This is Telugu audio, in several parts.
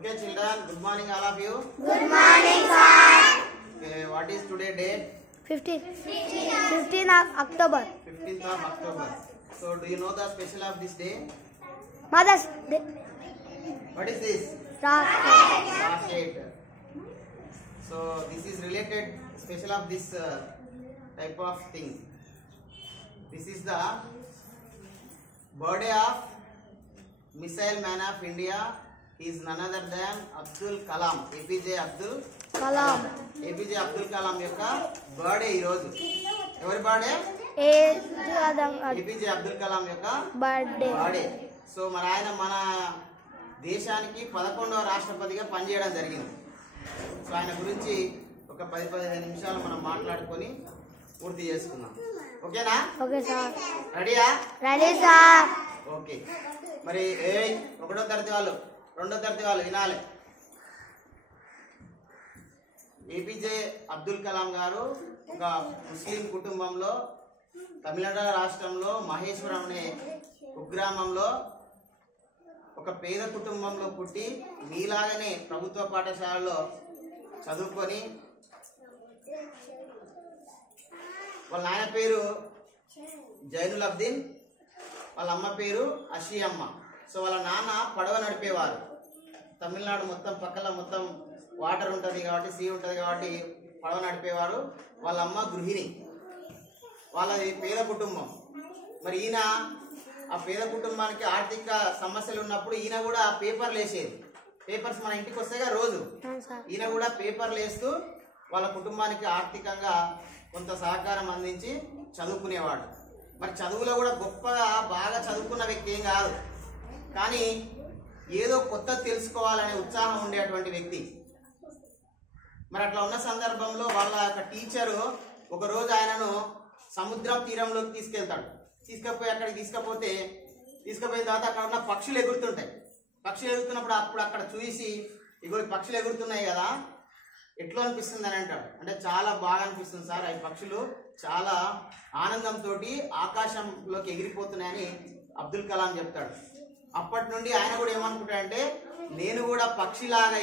Okay, children. Good morning, all of you. Good morning, sir. Okay, what is today date? 15th of October. 15th of October. So, do you know the special of this day? Mother's Day. What is this? Rocket. Rocket. So, this is related special of this type of thing. This is the birthday of Missile Man of India. He is none other than Abdul Kalam. APJ Abdul Kalam. APJ Abdul Kalam యొక్క బర్త్డే ఈ రోజు. ఎవరి బర్త్డే? APJ Abdul Kalam యొక్క బర్త్డే. సో మరి ఆయన మన దేశానికి 11వ రాష్ట్రపతిగా పనిచేయడం జరిగింది. సో ఆయన గురించి ఒక 10-15 నిమిషాలు మనం మాట్లాడుకొని పూర్తి చేసుకుందాం. ఓకేనా? Okay sir. రెడీయా? Ready sir. ఓకే. మరి ఒకటో తరగతి వాళ్ళు, రెండో తరగతి వాళ్ళు వినాలి. ఏపీజే అబ్దుల్ కలాం గారు ఒక ముస్లిం కుటుంబంలో తమిళనాడు రాష్ట్రంలో మహేశ్వరం అనే కుగ్రామంలో ఒక పేద కుటుంబంలో పుట్టి మీలాగనే ప్రభుత్వ పాఠశాలలో చదువుకొని వాళ్ళ నాయన పేరు జైనుల్ అబ్దీన్, వాళ్ళ అమ్మ పేరు అషియమ్మ. సో వాళ్ళ నాన్న పడవ నడిపేవారు. తమిళనాడు మొత్తం పక్కల మొత్తం వాటర్ ఉంటుంది కాబట్టి, సీ ఉంటుంది కాబట్టి పడవ నడిపేవారు. వాళ్ళ అమ్మ గృహిణి. వాళ్ళది పేద కుటుంబం. మరి ఈయన ఆ పేద కుటుంబానికి ఆర్థిక సమస్యలు ఉన్నప్పుడు ఈయన కూడా పేపర్లు వేసేది. పేపర్స్ మన ఇంటికి వస్తాయిగా రోజు. ఈయన కూడా పేపర్లు వేస్తూ వాళ్ళ కుటుంబానికి ఆర్థికంగా కొంత సహకారం అందించి చదువుకునేవాడు. మరి చదువులో కూడా గొప్పగా బాగా చదువుకున్న వ్యక్తి ఏం కాదు, కానీ ఏదో కొత్త తెలుసుకోవాలనే ఉత్సాహం ఉండేటువంటి వ్యక్తి. మరి అట్లా ఉన్న సందర్భంలో వాళ్ళ యొక్క టీచరు ఒకరోజు ఆయనను సముద్రం తీరంలోకి తీసుకెళ్తాడు. అక్కడికి తీసుకుపోయిన తర్వాత అక్కడ ఉన్న పక్షులు ఎగురుతుంటాయి. పక్షులు ఎగురుతున్నప్పుడు అప్పుడు అక్కడ చూసి, ఇగో పక్షులు ఎగురుతున్నాయి కదా, ఎట్లా అనిపిస్తుంది అని అంటాడు. అంటే చాలా బాగా అనిపిస్తుంది సార్, ఈ పక్షులు చాలా ఆనందంతో ఆకాశంలోకి ఎగిరిపోతున్నాయని అబ్దుల్ కలాం చెప్తాడు. అప్పటి నుండి ఆయన కూడా ఏమనుకుంటాడంటే, నేను కూడా పక్షిలాగా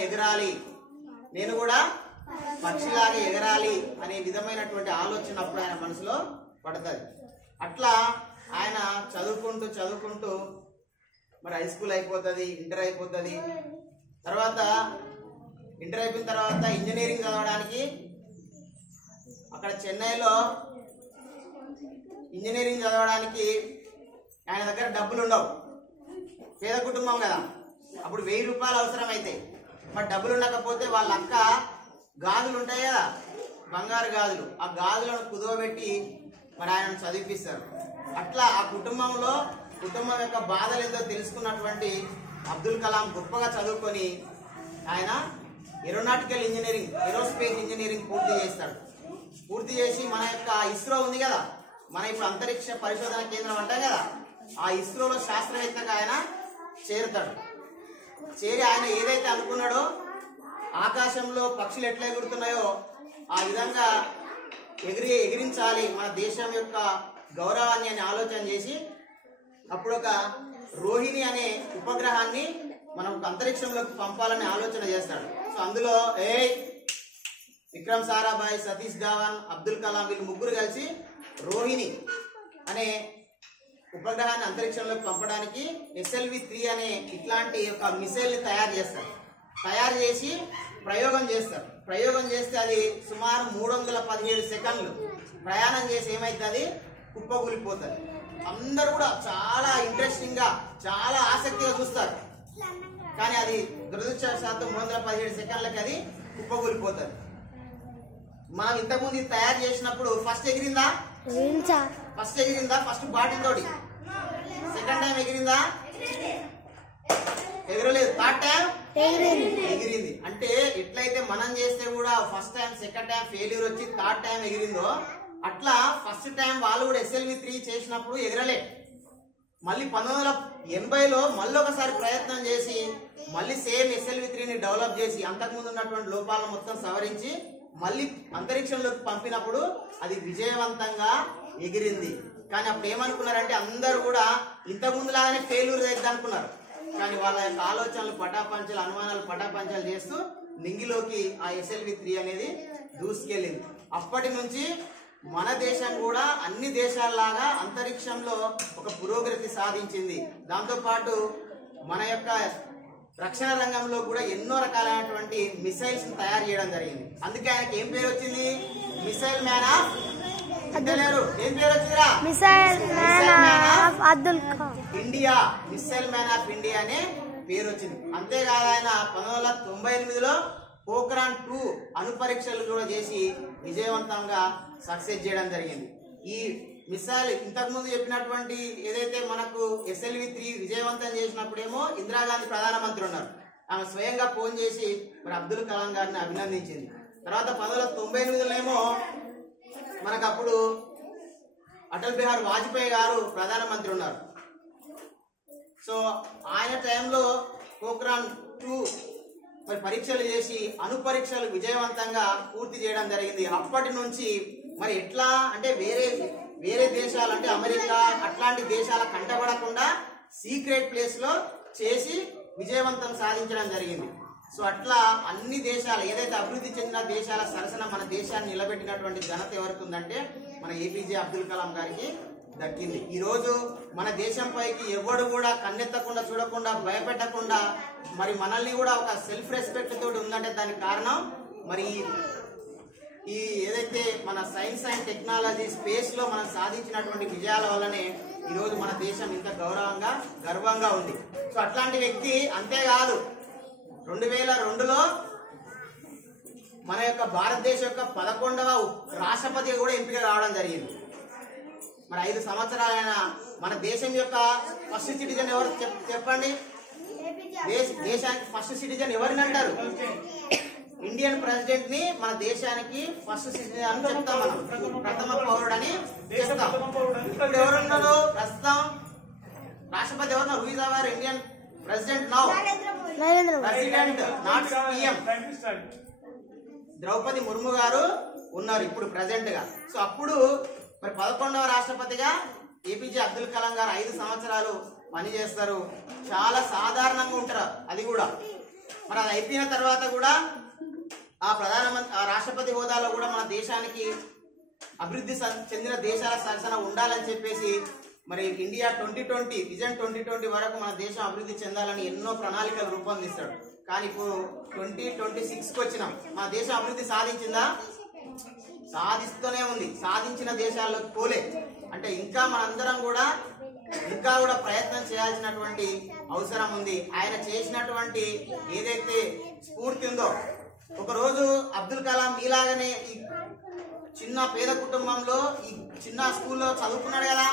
ఎగరాలి అనే విధమైనటువంటి ఆలోచన అప్పుడు ఆయన మనసులో పడుతుంది. అట్లా ఆయన చదువుకుంటూ మరి హై స్కూల్ అయిపోతుంది, ఇంటర్ అయిపోతుంది. ఇంటర్ అయిపోయిన తర్వాత ఇంజనీరింగ్ చదవడానికి అక్కడ చెన్నైలో ఇంజనీరింగ్ చదవడానికి ఆయన దగ్గర డబ్బులు ఉండవు. పేద కుటుంబం కదా, అప్పుడు 1000 రూపాయలు అవసరం అయితే. మరి డబ్బులు ఉండకపోతే వాళ్ళ అక్క గాజులు ఉంటాయి కదా, బంగారు గాజులు, ఆ గాజులను కుదవబెట్టి మరి ఆయనను చదివిపిస్తారు. అట్లా ఆ కుటుంబం యొక్క బాధలు ఏదో తెలుసుకున్నటువంటి అబ్దుల్ కలాం గొప్పగా చదువుకొని ఆయన ఏరోనాటికల్ ఇంజనీరింగ్, ఏరోస్పేస్ ఇంజనీరింగ్ పూర్తి చేసి మన యొక్క ఇస్రో ఉంది కదా, మన ఇప్పుడు అంతరిక్ష పరిశోధన కేంద్రం అంటాం కదా, ఆ ఇస్రోలో శాస్త్రవేత్తగా ఆయన చేరి ఆయన ఏదైతే అనుకున్నాడో, ఆకాశంలో పక్షులు ఎట్లా ఎగురుతున్నాయో ఆ విధంగా ఎగిరించాలి మన దేశం యొక్క గౌరవాన్ని అని ఆలోచన చేసి అప్పుడు ఒక రోహిణి అనే ఉపగ్రహాన్ని మనం అంతరిక్షంలోకి పంపాలని ఆలోచన చేస్తాడు. సో అందులో విక్రమ్ సారాభాయ్, సతీష్ ధావన్, అబ్దుల్ కలాం వీళ్ళు ముగ్గురు కలిసి రోహిణి అనే ఉపగ్రహాన్ని అంతరిక్షంలోకి పంపడానికి SLV-3 అనే ఇట్లాంటి ఒక మిసైల్ ని తయారు చేసి ప్రయోగం చేస్తే అది సుమారు 317 సెకండ్లు ప్రయాణం చేసి ఏమైతుంది, కుప్పకూలిపోతుంది. అందరూ కూడా చాలా ఇంట్రెస్టింగ్ గా, చాలా ఆసక్తిగా చూస్తారు. కానీ అది దురదృష్టవశాత్తు 317 సెకండ్లకి అది కుప్పకూలిపోతుంది. మనం ఇంతకుముందు ఇది తయారు చేసినప్పుడు ఫస్ట్ ఎగిరిందా? ఫస్ట్ బాటిల్ తోటి. సెకండ్ టైం ఎగిరిందా? ఎగరలేదు. థర్డ్ టైం ఎగిరింది. అంటే ఎట్లయితే మనం చేస్తే కూడా first time, second time failure వచ్చి థర్డ్ టైం ఎగిరిందో, అట్లా ఫస్ట్ టైం వాళ్ళు కూడా SLV-3 చేసినప్పుడు ఎగరలే. మళ్ళీ 1980లో మళ్ళీ ఒకసారి ప్రయత్నం చేసి మళ్ళీ సేమ్ SLV-3ని డెవలప్ చేసి అంతకుముందు ఉన్నటువంటి లోపాలను మొత్తం సవరించి మళ్ళీ అంతరిక్షంలోకి పంపినప్పుడు అది విజయవంతంగా ఎగిరింది. కానీ అప్పుడు ఏమనుకున్నారంటే అందరూ కూడా ఇంతకుముందు లాగానే ఫెయిల్యూర్ అవుతుంది అనుకున్నారు. కానీ వాళ్ళ యొక్క ఆలోచనలు పటాపంచలు, అనుమానాలు పటాపంచలు చేస్తూ నింగిలోకి ఆ SLV-3 అనేది దూసుకెళ్ళింది. అప్పటి నుంచి మన దేశం కూడా అన్ని దేశాల్లాగా అంతరిక్షంలో ఒక పురోగతి సాధించింది. దాంతోపాటు మన యొక్క రక్షణ రంగంలో కూడా ఎన్నో రకాలైనటువంటి మిసైల్స్ తయారు చేయడం జరిగింది. అందుకే ఆయనకి ఏం పేరు వచ్చింది? మిసైల్ మ్యాన్ ఆఫ్ ఏం పేరు వచ్చిందిరా? Missile man of Abdul India. Missile man of India అనే పేరు వచ్చింది. అంతేకాదు ఆయన 1998లో పోఖ్రాన్ 2 అణు పరీక్షలు కూడా చేసి విజయవంతంగా సక్సెస్ చేయడం జరిగింది. ఈ మిసైల్ ఇంతకు ముందు చెప్పినటువంటి ఏదైతే మనకు SLV-3 విజయవంతం చేసినప్పుడేమో ఇందిరాగాంధీ ప్రధానమంత్రి ఉన్నారు. ఆమె స్వయంగా ఫోన్ చేసి మరి అబ్దుల్ కలాం గారిని అభినందించింది. తర్వాత 1998లో మనకు అప్పుడు అటల్ బిహారీ వాజ్పేయి గారు ప్రధానమంత్రి ఉన్నారు. సో ఆయన టైంలో పోఖ్రాన్ 2 మరి పరీక్షలు చేసి అణు పరీక్షలు విజయవంతంగా పూర్తి చేయడం జరిగింది. అప్పటి నుంచి మరి ఎట్లా అంటే వేరే దేశాలు అంటే అమెరికా అట్లాంటి దేశాల కంటపడకుండా సీక్రెట్ ప్లేస్ లో చేసి విజయవంతం సాధించడం జరిగింది. సో అట్లా అన్ని దేశాలు ఏదైతే అభివృద్ధి చెందిన దేశాల సరసన మన దేశాన్ని నిలబెట్టినటువంటి ఘనత ఎవరికి ఉందంటే మన APJ అబ్దుల్ కలాం గారికి దక్కింది. ఈ రోజు మన దేశం పైకి ఎవడు కూడా కన్నెత్తకుండా చూడకుండా భయపెట్టకుండా మరి మనల్ని కూడా ఒక సెల్ఫ్ రెస్పెక్ట్ తోటి ఉందంటే దానికి కారణం మరి ఈ ఏదైతే మన సైన్స్ అండ్ టెక్నాలజీ స్పేస్ లో మనం సాధించినటువంటి విజయాల వల్లనే ఈ రోజు మన దేశం ఇంత గర్వంగా ఉంది. సో అట్లాంటి వ్యక్తి అంతేకాదు 2002లో మన యొక్క భారతదేశం యొక్క 11వ రాష్ట్రపతి కూడా ఎంపిక కావడం జరిగింది. మరి 5 సంవత్సరాలైన మన దేశం యొక్క ఫస్ట్ సిటిజన్ ఎవరు చెప్పండి? దేశానికి ఫస్ట్ సిటిజన్ ఎవరిని అంటారు? ఇండియన్ ప్రెసిడెంట్ ని మన దేశానికి ఫస్ట్ సిటిజన్ అని చెప్తాం, మనం ప్రథమ పౌరుడు అని చెప్తాం. ఇప్పుడు ఎవరున్నారు ప్రస్తుతం? రాష్ట్రపతి ఎవరున్నారు? Who is our Indian president now? President, not PM. Droupadi Murmu గారు ఉన్నారు ఇప్పుడు ప్రెసిడెంట్ గా. సో అప్పుడు మరి 11వ రాష్ట్రపతిగా APJ అబ్దుల్ కలాం గారు 5 సంవత్సరాలు పనిచేస్తారు. చాలా సాధారణంగా ఉంటారు. అది కూడా మరి అది అయిపోయిన తర్వాత కూడా ఆ రాష్ట్రపతి హోదాలో కూడా మన దేశానికి అభివృద్ధి చెందిన దేశాల సరసన ఉండాలని చెప్పేసి మరి ఇండియా 2020 విజన్ 2020 వరకు మన దేశం అభివృద్ధి చెందాలని ఎన్నో ప్రణాళికలు రూపొందిస్తాడు. కానీ ఇప్పుడు 2026కి వచ్చినాం. మన దేశం అభివృద్ధి సాధించిందా? సాధిస్తూనే ఉంది. సాధించిన దేశాల్లోకి పోలే. అంటే ఇంకా మనందరం కూడా ప్రయత్నం చేయాల్సినటువంటి అవసరం ఉంది. ఆయన చేసినటువంటి ఏదైతే స్ఫూర్తి ఉందో, ఒకరోజు అబ్దుల్ కలాం మీలాగానే ఈ చిన్న పేద కుటుంబంలో ఈ చిన్న స్కూల్లో చదువుకున్నాడు కదా.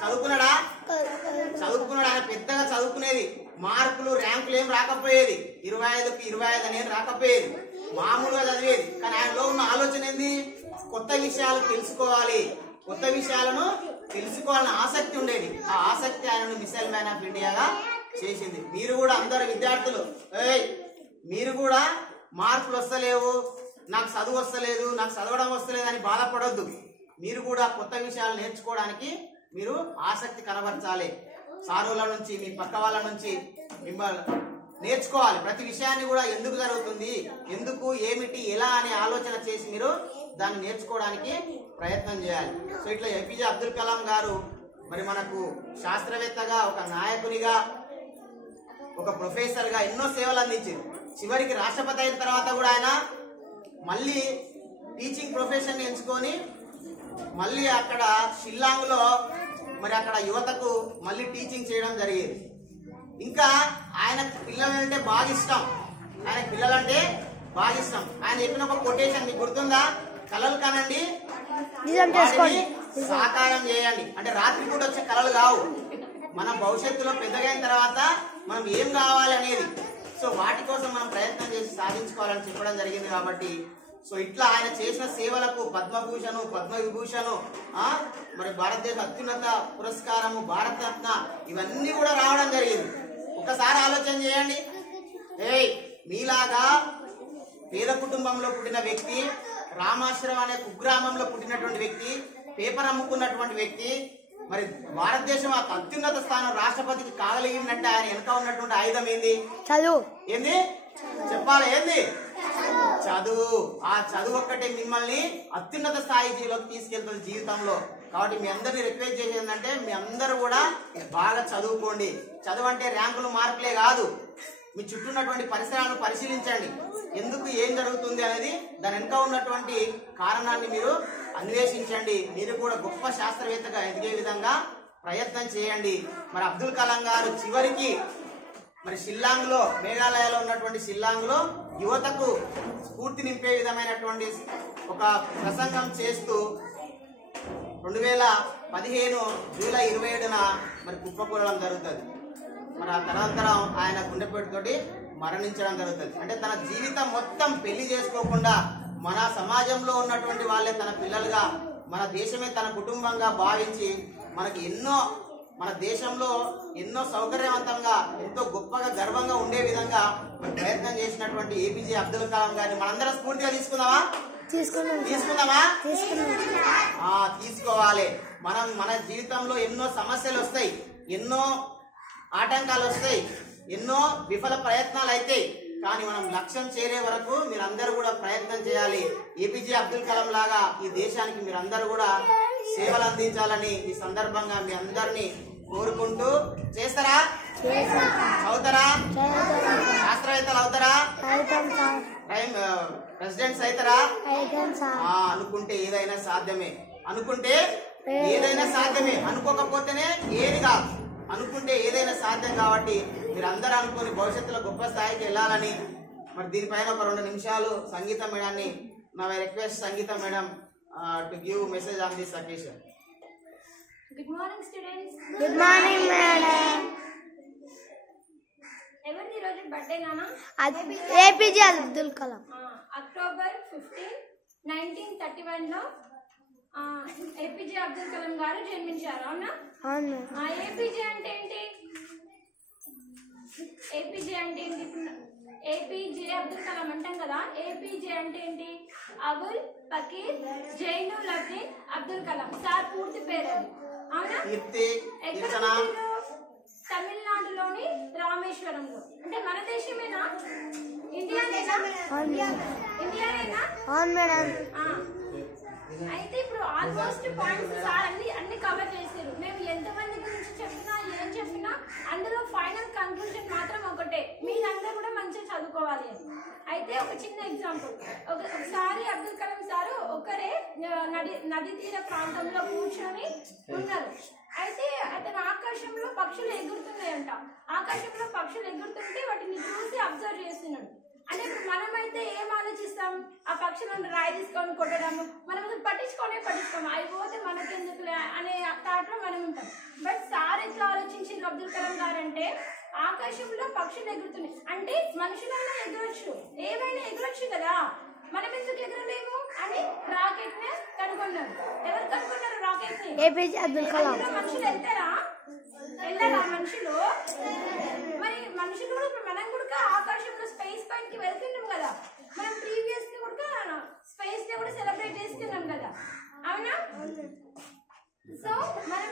చదువుకున్నాడు. ఆయన పెద్దగా చదువుకునేది. మార్కులు ర్యాంకులు ఏం రాకపోయేది. 25కి 25 అనేది రాకపోయేది. మామూలుగా చదివేది. కానీ ఆయనలో ఉన్న ఆలోచన ఏంది? కొత్త విషయాలు తెలుసుకోవాలి, కొత్త విషయాలను తెలుసుకోవాలని ఆసక్తి ఉండేది. ఆ ఆసక్తి ఆయనను మిసైల్ మ్యాన్ ఆఫ్ ఇండియాగా చేసింది. మీరు కూడా అందరు విద్యార్థులు మీరు కూడా మార్కులు వస్తలేవు, నాకు చదువు వస్తలేదు, నాకు చదవడం వస్తలేదు అని బాధపడొద్దు. మీరు కూడా కొత్త విషయాలు నేర్చుకోవడానికి మీరు ఆసక్తి కనబరచాలి. సారుల నుంచి, మీ పక్క వాళ్ళ నుంచి మిమ్మల్ని నేర్చుకోవాలి. ప్రతి విషయాన్ని కూడా ఎందుకు జరుగుతుంది, ఎందుకు, ఏమిటి, ఎలా అనే ఆలోచన చేసి మీరు దాన్ని నేర్చుకోవడానికి ప్రయత్నం చేయాలి. సో ఇట్లా APJ అబ్దుల్ కలాం గారు మరి మనకు శాస్త్రవేత్తగా, ఒక నాయకునిగా, ఒక ప్రొఫెసర్ గా ఎన్నో సేవలు అందించింది. చివరికి రాష్ట్రపతి అయిన తర్వాత కూడా ఆయన మళ్ళీ టీచింగ్ ప్రొఫెషన్ ఎంచుకొని మళ్ళీ అక్కడ షిల్లాంగ్ లో మరి అక్కడ యువతకు మళ్ళీ టీచింగ్ చేయడం జరిగేది. ఇంకా ఆయన పిల్లలంటే బాగా ఇష్టం. ఆయన చెప్పిన ఒక కొటేషన్ మీకు గుర్తుందా? కలలు కనండి, సాకారం చేయండి. అంటే రాత్రిపూట వచ్చే కలలు కావు, మన భవిష్యత్తులో పెద్దగైన తర్వాత మనం ఏం కావాలి అనేది. సో వాటి కోసం మనం ప్రయత్నం చేసి సాధించుకోవాలని చెప్పడం జరిగింది. కాబట్టి సో ఇట్లా ఆయన చేసిన సేవలకు పద్మభూషణ్, పద్మవిభూషణ్, మరి భారతదేశ అత్యున్నత పురస్కారము, భారతరత్న, ఇవన్నీ కూడా రావడం జరిగింది. ఒకసారి ఆలోచన చేయండి. మీలాగా పేద కుటుంబంలో పుట్టిన వ్యక్తి, రామాశ్రమం అనే కుగ్రామంలో పుట్టినటువంటి వ్యక్తి, పేపర్ అమ్ముకున్నటువంటి వ్యక్తి, మరి భారతదేశం ఆ అత్యున్నత స్థానం రాష్ట్రపతికి కాగలిగిందంటే ఆయన వెనక ఉన్నటువంటి ఆయుధం ఏంది? చదువు. ఏంది చెప్పాలి? ఏంది? చదువు. ఆ చదువు ఒక్కటే మిమ్మల్ని అత్యున్నత స్థాయిలోకి తీసుకెళ్తుంది జీవితంలో. కాబట్టి మీ అందరినీ రిక్వెస్ట్ చేసేది ఏంటంటే మీ అందరూ కూడా బాగా చదువుకోండి. చదువు అంటే ర్యాంకులు మార్కులే కాదు. మీ చుట్టూ ఉన్నటువంటి పరిసరాలను పరిశీలించండి. ఎందుకు ఏం జరుగుతుంది అనేది దాని వెనుక ఉన్నటువంటి కారణాన్ని మీరు అన్వేషించండి. మీరు కూడా గొప్ప శాస్త్రవేత్తగా ఎదిగే విధంగా ప్రయత్నం చేయండి. మరి అబ్దుల్ కలాం గారు చివరికి మరి షిల్లాంగ్ లో, మేఘాలయలో ఉన్నటువంటి షిల్లాంగ్ లో యువతకు స్ఫూర్తి నింపే విధమైనటువంటి ఒక ప్రసంగం చేస్తూ 2015 జూలై 27న మరి కుప్పకూలడం జరుగుతుంది. మరి ఆ తదనంతరం ఆయన గుండెపోటుతోటి మరణించడం జరుగుతుంది. అంటే తన జీవితం మొత్తం పెళ్లి చేసుకోకుండా మన సమాజంలో ఉన్నటువంటి వాళ్ళే తన పిల్లలుగా, మన దేశమే తన కుటుంబంగా భావించి మనకి మన దేశంలో ఎన్నో సౌకర్యవంతంగా, ఎంతో గొప్పగా, గర్వంగా ఉండే విధంగా ప్రయత్నం చేసినటువంటి ఏపీజే అబ్దుల్ కలాం గారిని మనందరం స్ఫూర్తిగా తీసుకుందామా? తీసుకోవాలి. మన జీవితంలో ఎన్నో సమస్యలు వస్తాయి, ఎన్నో ఆటంకాలు వస్తాయి, ఎన్నో విఫల ప్రయత్నాలు అవుతాయి. కానీ మనం లక్ష్యం చేరే వరకు మీరందరూ కూడా ప్రయత్నం చేయాలి. ఏపీజే అబ్దుల్ కలాం లాగా ఈ దేశానికి మీరందరూ కూడా సేవలు అందించాలని ఈ సందర్భంగా మీ అందరినీ కోరుకుంటూ, చేస్తారా? అవుతారా? శాస్త్రవేత్తలు అవుతారా? ప్రెసిడెంట్స్ అవుతారా? అనుకుంటే ఏదైనా సాధ్యమే. అనుకోకపోతేనే ఏది కాదు. అనుకుంటే ఏదైనా సాధ్యం. కాబట్టి మీరందరూ అనుకుని భవిష్యత్తులో గొప్ప స్థాయికి వెళ్ళాలని మరి దీనిపైన ఒక 2 నిమిషాలు సంగీత మేడాన్ని నా request, Sangeeta madam to give message on this occasion. Good morning, students. Good morning, madam. ఎవరిది రోజు బర్త్డే నానా? ఏపీజే అబ్దుల్ కలాం. అక్టోబర్ 15, 1931 లో ఏపీజే అబ్దుల్ కలాం గారు జన్మించారు. అవునా? అవును. ఏపీజే అంటే ఏంటి? ఏపీజే అంటే ఏంటి? ఏపీజే అబ్దుల్ కలాం అంటాం కదా. ఏపీజే అంటే ఏంటి? అబుల్ పకీర్ జైనులబ్దీన్ అబ్దుల్ కలాం. సార్ పూర్తి పేరు అది. అవునా? ఎక్కడ? తమిళనాడులోని రామేశ్వరంలో. అంటే మన దేశమేనా? ఇండియానేనా? ఇండియానేనా? అవును మేడం. అయితే ఇప్పుడు ఆల్మోస్ట్ పాయింట్స్ సార్ అన్ని కవర్ చేశారు. మేము ఎంతమంది గురించి చెప్పినా, ఏం చెప్పినా అందులో ఫైనల్ కంక్లూజన్ మాత్రం ఒకటే, మీరందరూ కూడా మంచిగా చదువుకోవాలి అని. అయితే ఒక చిన్న ఎగ్జాంపుల్. ఒకసారి అబ్దుల్ కలాం సారు ఒకరే నది తీర ప్రాంతంలో కూర్చొని ఉన్నారు. అయితే అతను ఆకాశంలో పక్షులు ఎగురుతున్నాయంట. ఆకాశంలో పక్షులు ఎగురుతుంటే వాటిని చూసి అబ్జర్వ్ చేస్తున్నాడు. అంటే ఇప్పుడు మనమైతే ఏం ఆలోచిస్తాం? ఆ పక్షులను రాయి తీసుకొని కొట్టడము, మనం అసలు పట్టించుకోము. అవి పోతే మనకెందుకులే అనే థాట్లో మనం ఉంటాం. బట్ సార్ ఎట్లా ఆలోచించింది అబ్దుల్ కలాం గారు అంటే, ఆకాశంలో పక్షులు ఎగురుతున్నాయి అంటే మనుషులైనా ఎగరొచ్చు, ఏమైనా ఎగరొచ్చు కదా, మనం ఎందుకు ఎగరలేము అని రాకెట్ ని కనుగొన్నారు. ఎవరు కనుగొన్నారు రాకెట్ ని? ఏపీజే అబ్దుల్ కలాం. మనుషులు వెళ్ళరా మనుషులు? మరి మనుషులు కూడా ఇప్పుడు మనం కూడా ఆకాశంలో స్పేస్ పైకి వెళ్తున్నాం కదా. మనం ప్రీవియస్ ని కూడా స్పేస్ ని కూడా సెలబ్రేట్ చేస్తున్నాం కదా. అవునా? సో మనం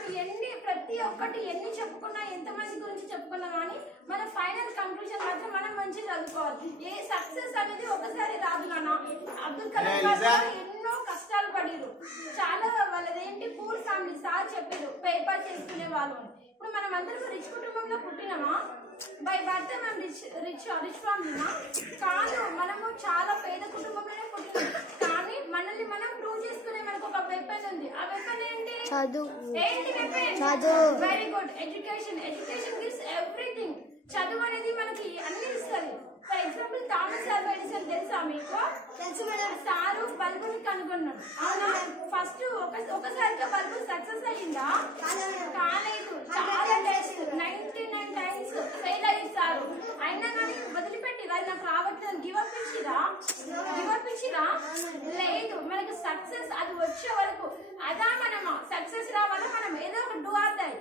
ప్రతి ఒక్కటి ఎన్ని చెప్పుకున్నా, ఎంతమంది గురించి చెప్పుకున్నా కానీ మన ఫైనల్ కంక్లూజన్ మాత్రం మనం మంచిగా చదువుకోవాలి. ఏ సక్సెస్ అనేది ఒకసారి రాదు నాన్న. అబ్దుల్ కలాం గారు ఎన్నో కష్టాలు పడిరు. చాలా వాళ్ళదేంటి పూర్ ఫ్యామిలీ. సార్ చెప్పారు పేపర్ చేసుకునే వాళ్ళు. ఇప్పుడు మనం అందరం రిచ్ కుటుంబంలో పుట్టినామా? బై బర్త్ మనం రిచ్ ఫ్యామిలీనా? కాదు, మనము చాలా పేద కుటుంబంలోనే పుట్టినాం. కానీ మనల్ని మనం ప్రూవ్ చేసుకునే మనకు ఒక వెపన్ ఉంది. ఆ వెపన్ ఏంటి? చదువు. ఏంటి వెపన్? చదువు. Very good. Education gives everything. చదువు అనేది మనకి అన్ని ఇస్తుంది. For example Thomas Alva Edison తెలుసా మీకు? తెలుసు మేడం. సారు బల్బుని కనుగొన్నాడు. అవునా? ఫస్ట్ ఒకసారిగా బల్బు సక్సెస్ అయ్యిందా? కాలేదు. చాలా టైమ్స్ 99 టైమ్స్ ఫెయిల్ అయ్యారు. అయినా కానీ వదిలిపెట్టిరా, అది నాకు రావట్లేదు గివ్ అప్ ఇచ్చిరా? లేదు. మనకు సక్సెస్ అది వచ్చే వరకు అదా మనమా సక్సెస్ రావాలా, మనం ఏదో ఒక డూ ఆర్ డై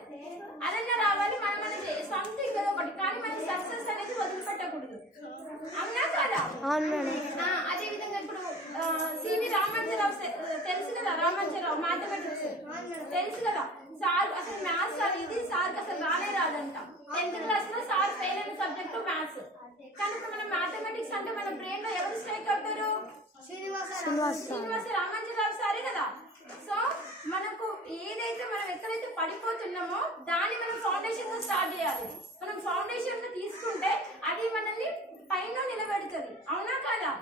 అదన్నా రావాలి. మనం సంథింగ్ ఏదో ఒకటి, కానీ మనకి సక్సెస్ అనేది వదిలిపెట్టకూడదు. అవునా కదా? అదే విధంగా ఇప్పుడు సివి రామాంజరావు తెలుసు కదా. రామాంజరావు మ్యాథమెటిక్స్ తెలుసు కదా. సార్ అసలు మ్యాథ్స్ అనేది సార్కి అసలు రానే రాదంట. 10th క్లాస్ లో సార్ ఫెయిల్ అయిన సబ్జెక్టు మ్యాథ్స్. కానీ ఇప్పుడు మన మ్యాథమెటిక్స్ అంటే మన బ్రెయిన్ లో ఎవరు స్ట్రైక్ అవుతారు? శ్రీనివాస రామాంజరావు సారే కదా. సో మనకు ఏదైతే మనం ఎక్కడైతే పడిపోతున్నామో దాన్ని మనం ఫౌండేషన్ గా స్టార్ట్ చేయాలి. మనం ఫౌండేషన్ గా తీసుకుంటే అది మనల్ని పైన నిలబెడుతుంది. అవునా కదా?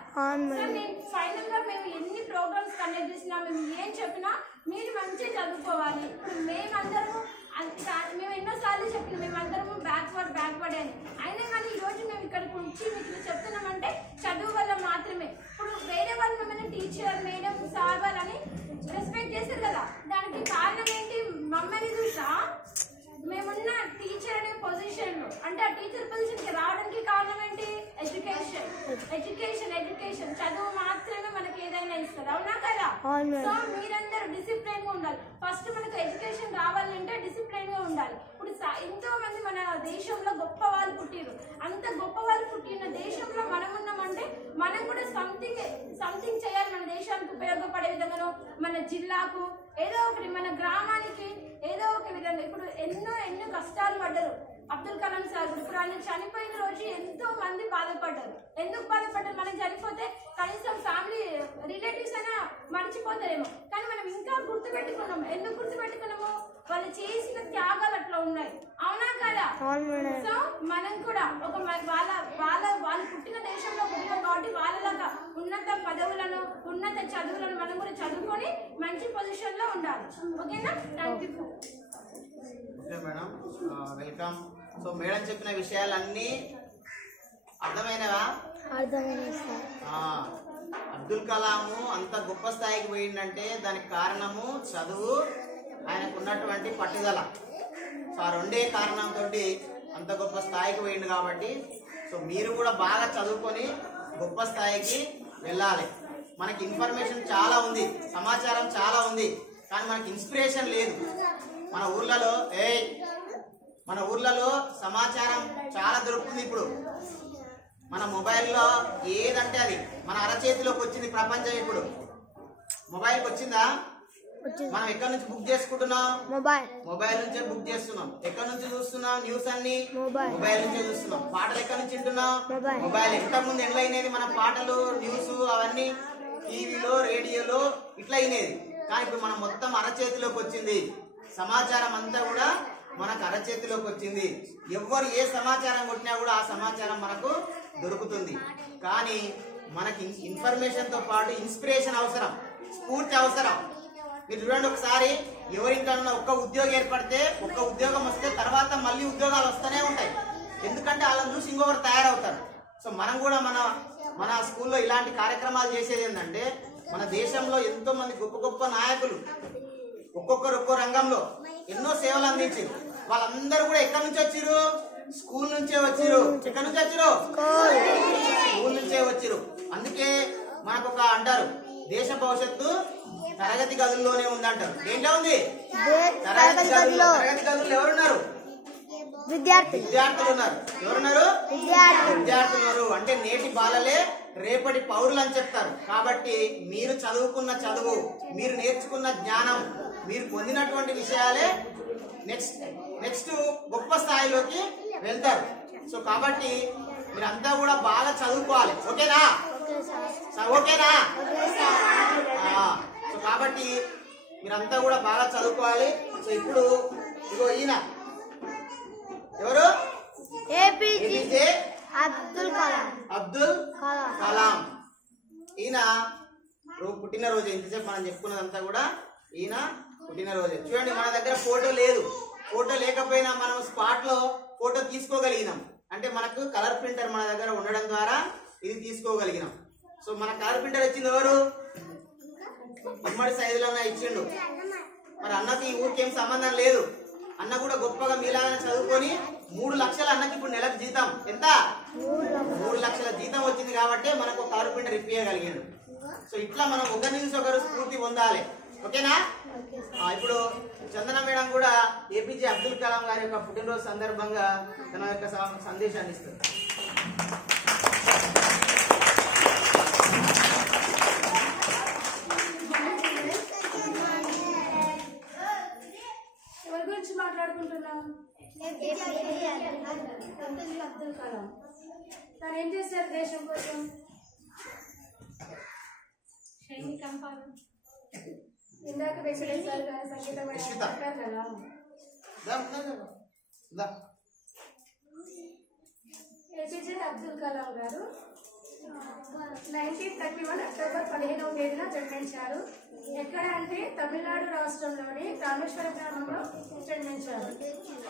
ఫైనల్ గా మేము ఎన్ని ప్రోగ్రామ్స్ కండక్ట్ చేసినా, మేము ఏం చెప్పినా మీరు మంచిగా చదువుకోవాలి. ఇప్పుడు మేము ఎన్నోసార్లు చెప్పిన మేమందరము బ్యాక్వర్డ్ అని. అయినా కానీ ఈ రోజు మేము ఇక్కడికి వచ్చి మీకు చెప్తున్నామంటే చదువు వల్ల మాత్రమే. ఇప్పుడు వేరే వాళ్ళు మిమ్మల్ని టీచర్, మేడం, సార్ వాళ్ళని రెస్పెక్ట్ చేశారు కదా, దానికి కారణం ఏంటి? మమ్మల్ని చూసా మేమున్న టీచర్ అనే పొజిషన్ లో, అంటే ఆ టీచర్ పొజిషన్ కి రావడానికి కారణం ఏంటి? ఎడ్యుకేషన్ చదువు మాత్రమే మనకి ఏదైనా ఇస్తుంది. అవునా కదా? సో మీరందరూ డిసిప్లైన్ గా ఉండాలి. ఫస్ట్ మనకు ఎడ్యుకేషన్ రావాలంటే డిసిప్లైన్ గా ఉండాలి. ఇప్పుడు ఎంతో మంది మన దేశంలో గొప్ప వాళ్ళు పుట్టిరు. అంత గొప్ప వాళ్ళు పుట్టిన దేశంలో మనం ఉన్నామంటే మనం కూడా సంథింగ్ చేయాలి. మన దేశానికి ఉపయోగపడే విధంగా, మన జిల్లాకు ఏదో ఒకటి, మన గ్రామానికి ఏదో ఒక విధంగా. ఇప్పుడు ఎన్నో కష్టాలు పడ్డారు అబ్దుల్ కలాం సార్. ఇప్పుడు ఆయన చనిపోయిన రోజు ఎంతో మంది బాధపడ్డారు. ఎందుకు బాధపడ్డారు? మనం చనిపోతే కనీసం ఫ్యామిలీ రిలేటివ్స్ అయినా మర్చిపోతారేమో, కానీ మనం ఇంకా గుర్తుపెట్టుకున్నాము. ఎందుకు గుర్తుపెట్టుకున్నాము? వాళ్ళు చేసిన త్యాగాలు అట్లా ఉన్నాయి. అవునా కదా? సో మనం కూడా ఒక వాళ్ళు పుట్టిన దేశంలో పుట్టిన కాబట్టి వాళ్ళలాగా ఉన్నత పదవులను, ఉన్నత చదువులను మనం కూడా చదువుకొని మంచి పొజిషన్ లో ఉండాలి. ఓకేనా? Thank you. Okay madam, welcome. So madam చెప్పిన విషయాలన్నీ అర్థమైనవా? అబ్దుల్ కలాము అంత గొప్ప స్థాయికి పోయిందంటే దానికి కారణము చదువు, ఆయనకు ఉన్నటువంటి పట్టుదల. సో ఆ రెండే కారణంతో అంత గొప్ప స్థాయికి పోయింది కాబట్టి సో మీరు కూడా బాగా చదువుకొని గొప్ప స్థాయికి వెళ్ళాలి. మనకి ఇన్ఫర్మేషన్ చాలా ఉంది, సమాచారం చాలా ఉంది, కానీ మనకి ఇన్స్పిరేషన్ లేదు. మన ఊర్లలో సమాచారం చాలా దొరుకుతుంది. ఇప్పుడు మన మొబైల్లో ఏదంటే అది మన అరచేతిలోకి వచ్చింది ప్రపంచం. ఇప్పుడు మొబైల్కి వచ్చిందా? మనం ఎక్కడి నుంచి బుక్ చేసుకుంటున్నాం? మొబైల్ నుంచే బుక్ చేస్తున్నాం. ఎక్కడి నుంచి చూస్తున్నాం? న్యూస్ అన్ని మొబైల్ నుంచే చూస్తున్నాం. పాటలు ఎక్కడి నుంచి వింటున్నాం? మొబైల్. ఇంతకుముందు ఎట్లా అయినది మన పాటలు, న్యూస్ అవన్నీ టీవీలో, రేడియోలో ఇట్లా అయినది. కానీ ఇప్పుడు మనం మొత్తం అరచేతిలోకి వచ్చింది. సమాచారం అంతా కూడా మనకు అరచేతిలోకి వచ్చింది. ఎవరు ఏ సమాచారం కొట్టినా కూడా ఆ సమాచారం మనకు దొరుకుతుంది. కానీ మనకి ఇన్ఫర్మేషన్ తో పాటు ఇన్స్పిరేషన్ అవసరం, స్ఫూర్తి అవసరం. మీరు చూడండి, ఒకసారి ఎవరింటన్నా ఒక్క ఉద్యోగం ఏర్పడితే, ఒక్క ఉద్యోగం వస్తే తర్వాత మళ్ళీ ఉద్యోగాలు వస్తూనే ఉంటాయి. ఎందుకంటే వాళ్ళని చూసి ఇంకొకరు తయారవుతారు. సో మనం కూడా మన స్కూల్లో ఇలాంటి కార్యక్రమాలు చేసేది ఏంటంటే, మన దేశంలో ఎంతో మంది గొప్ప గొప్ప నాయకులు ఒక్కొక్కరు ఒక్కో రంగంలో ఎన్నో సేవలు అందించారు. వాళ్ళందరూ కూడా ఎక్కడి నుంచి వచ్చిరు? స్కూల్ నుంచే వచ్చిరు. ఎక్కడి నుంచి వచ్చిరు? స్కూల్ నుంచే వచ్చిరు. అందుకే మనకు ఒక అంటారు, దేశ భవిష్యత్తు తరగతి గదుల్లోనే ఉంది అంటారు. ఏంటో ఉంది? తరగతి గదుల్లో ఎవరున్నారు? విద్యార్థులు ఉన్నారు. ఎవరున్నారు? విద్యార్థులు ఉన్నారు. అంటే నేటి బాలలే రేపటి పౌరులు అని చెప్తారు. కాబట్టి మీరు చదువుకున్న చదువు, మీరు నేర్చుకున్న జ్ఞానం, మీరు పొందినటువంటి విషయాలే నెక్స్ట్ గొప్ప స్థాయిలోకి వెళ్తారు. సో కాబట్టి మీరంతా కూడా బాగా చదువుకోవాలి. ఓకేనా? సో కాబట్టి మీరంతా కూడా బాగా చదువుకోవాలి. సో ఇప్పుడు ఇగో ఈయన ఎవరు? ఏపీజే అబ్దుల్ కలాం. ఈయన పుట్టినరోజు. ఇంతసేపు మనం చెప్పుకున్నదంతా కూడా ఈయన పుట్టినరోజు. చూడండి, మన దగ్గర ఫోటో లేదు. ఫోటో లేకపోయినా మనం స్పాట్ లో ఫోటో తీసుకోగలిగినాం. అంటే మనకు కలర్ ప్రింటర్ మన దగ్గర ఉండడం ద్వారా ఇది తీసుకోగలిగినాం. సో మన కలర్ ప్రింటర్ ఇచ్చింది ఎవరు? ఉమ్మడి సైజులన్నా ఇచ్చిండు. మరి అన్నకి ఈ ఊరికేం సంబంధం లేదు. అన్న కూడా గొప్పగా మీలాగానే చదువుకొని 3 లక్షల అన్నకి ఇప్పుడు నెలకు జీతం ఎంత? 3 లక్షల జీతం వచ్చింది కాబట్టి మనకు కలర్ ప్రింటర్ ఇప్పించగలిగాడు. సో ఇట్లా మనం ఒకరి నుంచి ఒకరు స్ఫూర్తి పొందాలి. ఓకేనా? ఇప్పుడు చందన మేడం కూడా ఏపీజే అబ్దుల్ కలాం గారి యొక్క పుట్టినరోజు సందర్భంగా తన యొక్క సందేశాన్ని ఇస్తుంది. తను ఏం చేశారు దేశం కోసం? ఇందాక వెంకటేశ్వర గారు సంగీతం చెప్పారు కదా. ఏపీజే అబ్దుల్ కలాం గారు 1931 అక్టోబర్ 15వ తేదీన జన్మించారు. ఎక్కడ అంటే తమిళనాడు రాష్ట్రంలోని రామేశ్వర గ్రామంలో జన్మించారు.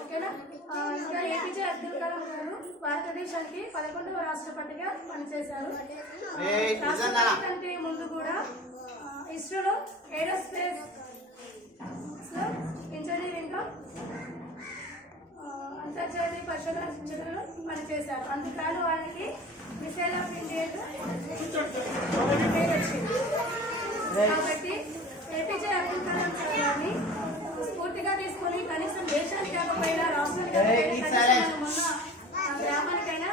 ఓకేనా? ఇంకా ఏపీజే అబ్దుల్ కలాం గారు భారతదేశానికి 11వ రాష్ట్రపతిగా పనిచేశారు. కంటే ముందు కూడా ఇస్రోలో ఏరోస్పేస్ లో ఇంజనీరింగ్ లో అంతర్జాతీయ పరిశోధనలో పనిచేశారు. అందుకని వారికి మిసైల్ ఆఫ్ ఇండియా పేరు వచ్చింది. కాబట్టి ఏపీజే అబ్దుల్ కలాం గారిని స్ఫూర్తిగా తీసుకొని కనీసం దేశానికి కాకపోయినా రాష్ట్రానికి మొన్న గ్రామానికైనా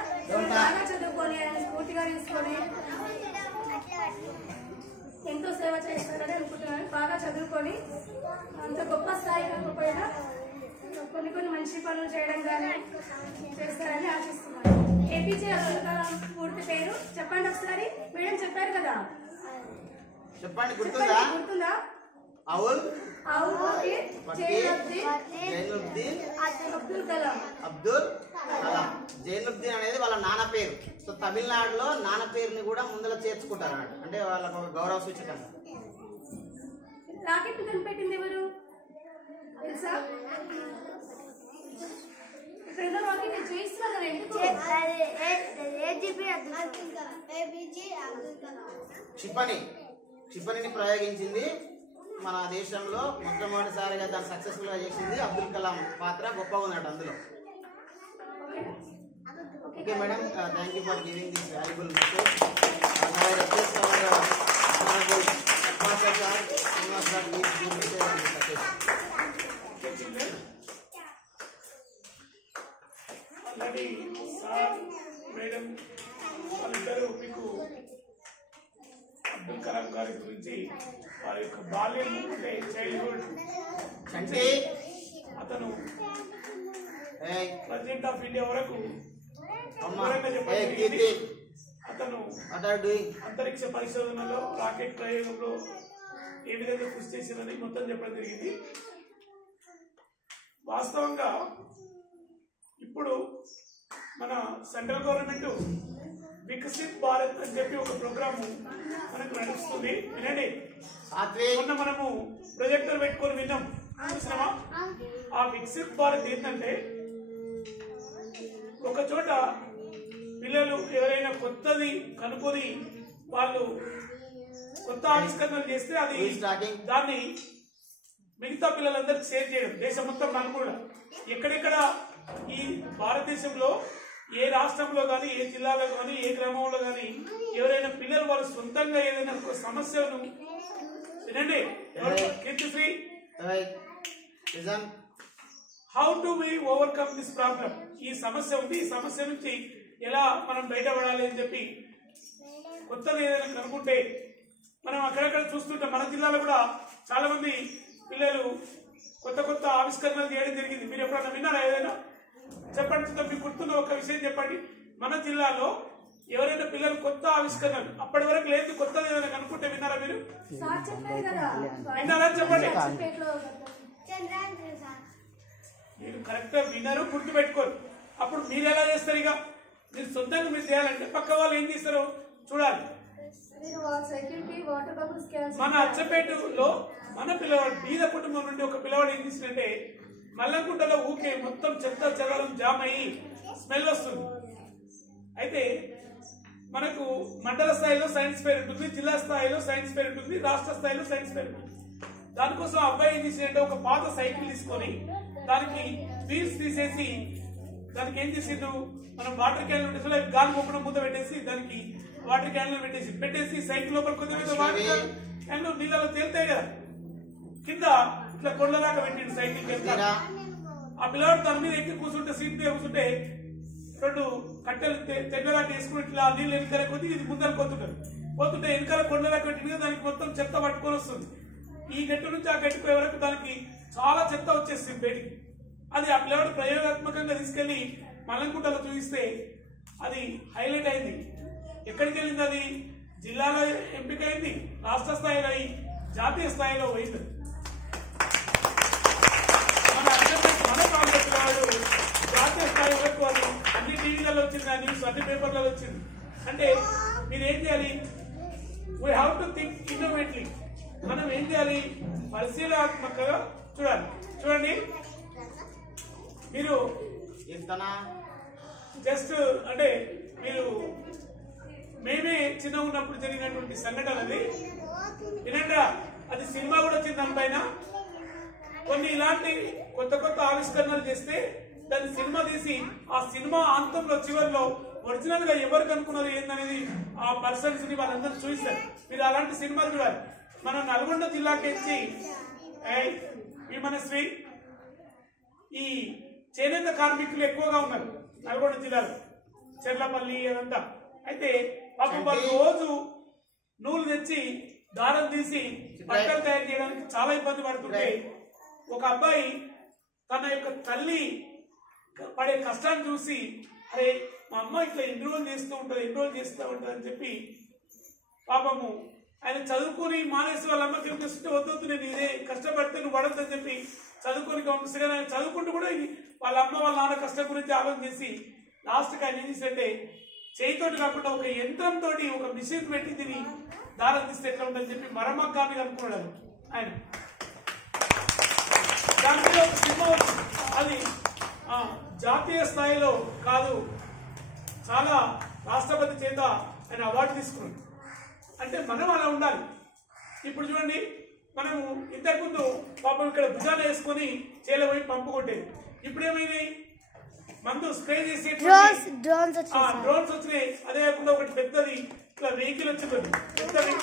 బాగా చదువుకొని ఆయన స్ఫూర్తిగా తీసుకొని ఎంతో సేవ చేస్తారని అనుకుంటున్నాను. బాగా చదువుకొని అంత గొప్ప స్థాయి కాకపోయినా కొన్ని మంచి పనులు చేయడం కానీ చేస్తారని ఆశిస్తున్నాను. ఏపీజే అబ్దుల్ కలాం పూర్తి పేరు చెప్పండి ఒకసారి. మేడం చెప్పారు కదా, చెప్పండి. గుర్తుందా? జైనుద్దీన్ అబ్దుల్ కలాం. జైనుద్దీన్ అనేది వాళ్ళ నాన్న పేరు. సో తమిళనాడులో నాన్న పేరుని కూడా ముందర చేర్చుకుంటారు అన్నట్టు, అంటే వాళ్ళకు గౌరవ సూచకంగా. రాకెట్ కనిపెట్టింది ఎవరు తెలుసా? ఇక్కడ రాకెట్ చూపిస్తున్నారు కదా, ఎందుకు? క్షిపణిని ప్రయోగించింది మన దేశంలో మొట్టమొదటిసారిగా దాన్ని సక్సెస్ఫుల్ గా చేసింది అబ్దుల్ కలాం. పాత్ర గొప్పగా ఉన్నట్టు అందులో. Okay madam, thank you for giving this valuable message. Already sir madam వాళ్ళిద్దరూ మీకు అబ్దుల్ కలాం గారి గురించి వారి యొక్క బాల్యం అంటే చైల్డ్హుడ్ అంటే అతను ప్రెసిడెంట్ ఆఫ్ ఇండియా వరకు అతను అంతరిక్ష పరిశోధనలో రాకెట్ ప్రయోగంలో ఏ విధంగా కృషి చేసిందని మొత్తం చెప్పడం జరిగింది. వాస్తవంగా ఇప్పుడు మన సెంట్రల్ గవర్నమెంట్ వికసిత్ భారత్ అని చెప్పి ఒక ప్రోగ్రాము మనకు నడుస్తుంది. వినండి, మొన్న మనము ప్రొజెక్టర్ పెట్టుకొని విన్నాం, చూసినామా? ఆ వికసిత్ భారత్ ఏంటంటే ఒక చోట పిల్లలు ఎవరైనా కొత్తది కనుక్కొని వాళ్ళు కొత్త ఆవిష్కరణలు చేస్తే అది దాన్ని మిగతా పిల్లలందరికీ షేర్ చేయడం. దేశం మొత్తం నలుమూల ఎక్కడెక్కడ ఈ భారతదేశంలో ఏ రాష్ట్రంలో కానీ, ఏ జిల్లాలో కానీ, ఏ గ్రామంలో కానీ ఎవరైనా పిల్లలు వాళ్ళు సొంతంగా ఏదైనా ఒక సమస్యను వినండి, Keerthisri, how to we overcome this problem, ఈ సమస్య ఉంది, ఈ సమస్య నుంచి ఎలా మనం బయటపడాలి అని చెప్పి కొత్తగా ఏదైనా కనుక్కుంటే మనం అక్కడక్కడ చూస్తుంటాం. మన జిల్లాలో కూడా చాలా మంది పిల్లలు కొత్త కొత్త ఆవిష్కరణలు చేయడం జరిగింది. మీరు ఎప్పుడన్నా విన్నారా? ఏదైనా చెప్పండి, మీకు గుర్తున్న ఒక విషయం చెప్పండి. మన జిల్లాలో ఎవరైనా పిల్లలు కొత్త ఆవిష్కరణలు అప్పటి వరకు లేదు కొత్తది ఏదైనా కనుక్కుంటే విన్నారా? మీరు విన్నారా? చెప్పండి. మీరు కరెక్ట్ గా విన్నారు, గుర్తు పెట్టుకోరు. అప్పుడు మీరు ఎలా చేస్తారు? ఇక మీరు సొంతంగా మీరు చేయాలంటే పక్క వాళ్ళు ఏం చేస్తారో చూడాలి. మన అచ్చపేటలో మన పిల్లవాడు బీద కుటుంబం నుండి ఒక పిల్లవాడు ఏం చేసిందంటే మల్లకుంటలో ఊకే మొత్తం చెత్త చెదరం జామ్ అయ్యి స్మెల్ వస్తుంది. అయితే మనకు మండల స్థాయిలో సైన్స్ ఫేర్ ఉంటుంది, జిల్లా స్థాయిలో సైన్స్ ఫేర్ ఉంటుంది, రాష్ట్ర స్థాయిలో సైన్స్ ఫేర్ ఉంటుంది. దానికోసం అబ్బాయి ఏం చేసిందంటే ఒక పాత సైకిల్ తీసుకొని దానికి వీల్స్ తీసేసి దానికి ఏం చేసిండు, మనం వాటర్ క్యాన్ ఉంటే గాలి మొక్కడం ముద్ద పెట్టేసి దానికి వాటర్ క్యాన్ పెట్టేసి సైకిల్ లోపల కొద్దిగా వాటర్ క్యాన్ నీళ్ళలో తేలుతాయి కదా, కింద ఇట్లా కొండ దాకా పెట్టిండు సైకిల్. ఆ పిల్లవాడు దాని మీద ఎక్కి కూర్చుంటే సీట్ మీద కూర్చుంటే రెండు కట్టెలు తెల్లదాకా వేసుకుని ఇట్లా నీళ్ళు వెనకాల కొద్ది ఇది ముందర పోతుంటే వెనకాల కొండ దాకా పెట్టింది, దానికి మొత్తం చెత్త పట్టుకొని వస్తుంది. ఈ గట్టు నుంచి ఆ గట్టుకు పోయే వరకు దానికి చాలా చెత్త వచ్చేస్తుంది బయటికి. అది ఆ పిల్లవాడు ప్రయోగాత్మకంగా తీసుకెళ్లి మల్లంకుంటలో చూపిస్తే అది హైలైట్ అయింది. ఎక్కడికి వెళ్ళింది? అది జిల్లాలో ఎంపికైంది, రాష్ట్ర స్థాయిలో జాతీయ స్థాయిలో పోయింది. మన కాంగ్రెస్ వాడు జాతీయ స్థాయి వరకు అది అన్ని టీవీలలో వచ్చింది, ఆ న్యూస్ అన్ని పేపర్లలో వచ్చింది. అంటే మీరు ఏం చేయాలి? We have to think innovatively. మనం ఏం చేయాలి? పరిశీలనాత్మకంగా చూడాలి. చూడండి, మీరు జస్ట్ అంటే మీరు మేమే చిన్నగా ఉన్నప్పుడు జరిగినటువంటి సంఘటన అది వినండి. అది సినిమా కూడా వచ్చింది. దానిపైన కొన్ని ఇలాంటి కొత్త కొత్త ఆవిష్కరణలు చేస్తే దాన్ని సినిమా తీసి ఆ సినిమా అంతంలో చివరిలో ఒరిజినల్ గా ఎవరు కనుక్కున్నారు ఏందనేది ఆ పర్సన్స్ ని వాళ్ళందరూ చూపిస్తారు. మీరు అలాంటి సినిమాలు చూడాలి. మన నల్గొండ జిల్లాకి వచ్చి విమనశ్రీ ఈ చేనేత కార్మికులు ఎక్కువగా ఉన్నారు నల్గొండ జిల్లాలో, చెర్లపల్లి అదంతా. అయితే పాపం వాళ్ళు రోజు నూలు తెచ్చి దారం తీసి బట్టలు తయారు చేయడానికి చాలా ఇబ్బంది పడుతుంటే ఒక అబ్బాయి తన యొక్క తల్లి పడే కష్టాన్ని చూసి, అరే మా అమ్మ ఇట్లా ఎన్ని రోజులు చేస్తూ ఉంటుంది అని చెప్పి పాపము ఆయన చదువుకొని మానేసి వాళ్ళ అమ్మకి వద్దు, నేను ఇదే కష్టపడితే నువ్వు పడద్దని చెప్పి చదువుకొని పంపిస్తే ఆయన చదువుకుంటూ కూడా వాళ్ళ అమ్మ వాళ్ళ నాన్న కష్టం గురించి ఆలోచన చేసి లాస్ట్కి ఆయన ఏం చేస్తే చేయితోటి కాకుండా ఒక యంత్రంతో ఒక మిషన్ పెట్టి తిని దారం తీస్తే ఎట్లా ఉంటుందని చెప్పి మరమగ్గాన్ని కనుక్కున్నాడు ఆయన. దాని మీద ఒక సినిమా వచ్చింది. అది జాతీయ స్థాయిలో కాదు, చాలా రాష్ట్రపతి చేత ఆయన అవార్డు తీసుకున్నాడు. అంటే మనం అలా ఉండాలి. ఇప్పుడు చూడండి, మనము ఇంతకుముందు పాపం ఇక్కడ భుజాలు వేసుకొని చేలో పోయి పంపు కొట్టేది. ఇప్పుడు ఏమైనాయి? మందు స్ప్రే చేసే డ్రోన్స్ వచ్చినాయి. అదే కాకుండా ఒకటి పెద్దది ఇట్లా వెహికల్ వచ్చింది, పెద్దది